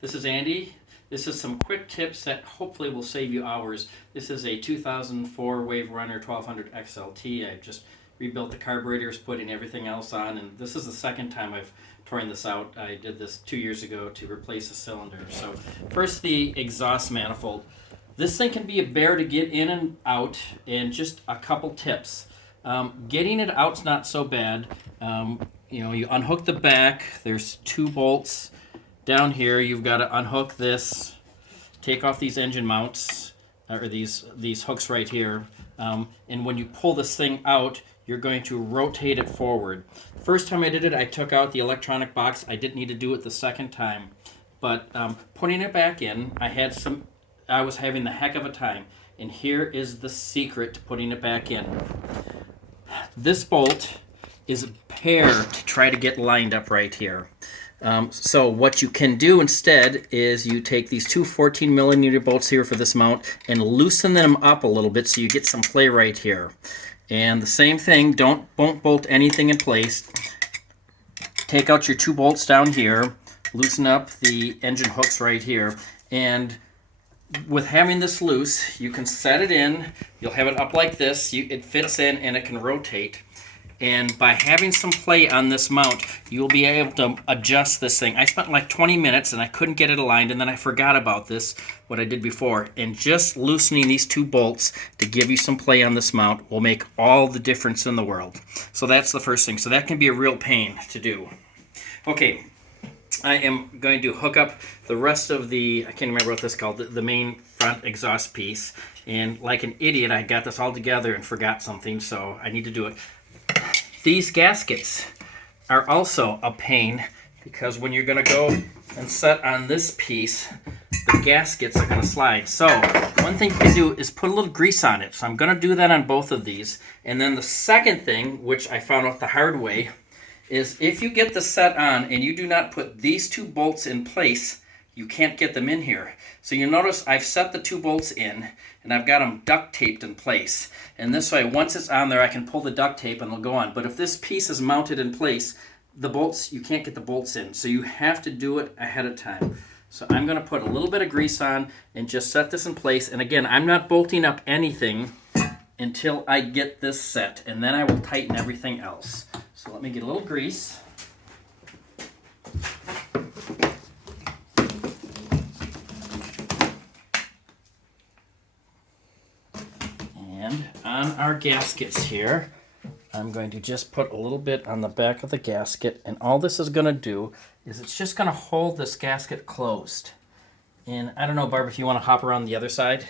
This is Andy. This is some quick tips that hopefully will save you hours. This is a 2004 Wave Runner 1200 XLT. I just rebuilt the carburetors, putting everything else on, and this is the second time I've torn this out. I did this 2 years ago to replace a cylinder. So first, the exhaust manifold. This thing can be a bear to get in and out, and just a couple tips. Getting it out's not so bad. You unhook the back. There's 2 bolts. Down here, you've got to unhook this, take off these engine mounts, or these hooks right here, and when you pull this thing out, you're going to rotate it forward. First time I did it, I took out the electronic box. I didn't need to do it the second time, but putting it back in, I was having the heck of a time, and here is the secret to putting it back in. This bolt is a pair to try to get lined up right here. So what you can do instead is you take these 2 14mm bolts here for this mount and loosen them up a little bit so you get some play right here. And the same thing, don't bolt anything in place. Take out your 2 bolts down here, loosen up the engine hooks right here, and with having this loose, you can set it in. You'll have it up like this. It fits in and it can rotate. And by having some play on this mount, you'll be able to adjust this thing. I spent like 20 minutes and I couldn't get it aligned, and then I forgot about this, what I did before. And just loosening these 2 bolts to give you some play on this mount will make all the difference in the world. So that's the first thing. So that can be a real pain to do. Okay, I am going to hook up the rest of the, I can't remember what this is called, the main front exhaust piece. And like an idiot, I got this all together and forgot something, so I need to do it. These gaskets are also a pain because when you're going to go and set on this piece, the gaskets are going to slide. So one thing you can do is put a little grease on it. So I'm going to do that on both of these. And then the second thing, which I found out the hard way, is if you get the set on and you do not put these 2 bolts in place, you can't get them in here. So you notice I've set the 2 bolts in and I've got them duct taped in place. And this way, once it's on there, I can pull the duct tape and they'll go on. But if this piece is mounted in place, the bolts, you can't get the bolts in. So you have to do it ahead of time. So I'm going to put a little bit of grease on and just set this in place. And again, I'm not bolting up anything until I get this set. And then I will tighten everything else. So let me get a little grease. And on our gaskets here, I'm going to just put a little bit on the back of the gasket, and all this is going to do is it's just going to hold this gasket closed. And I don't know, Barb, if you want to hop around the other side.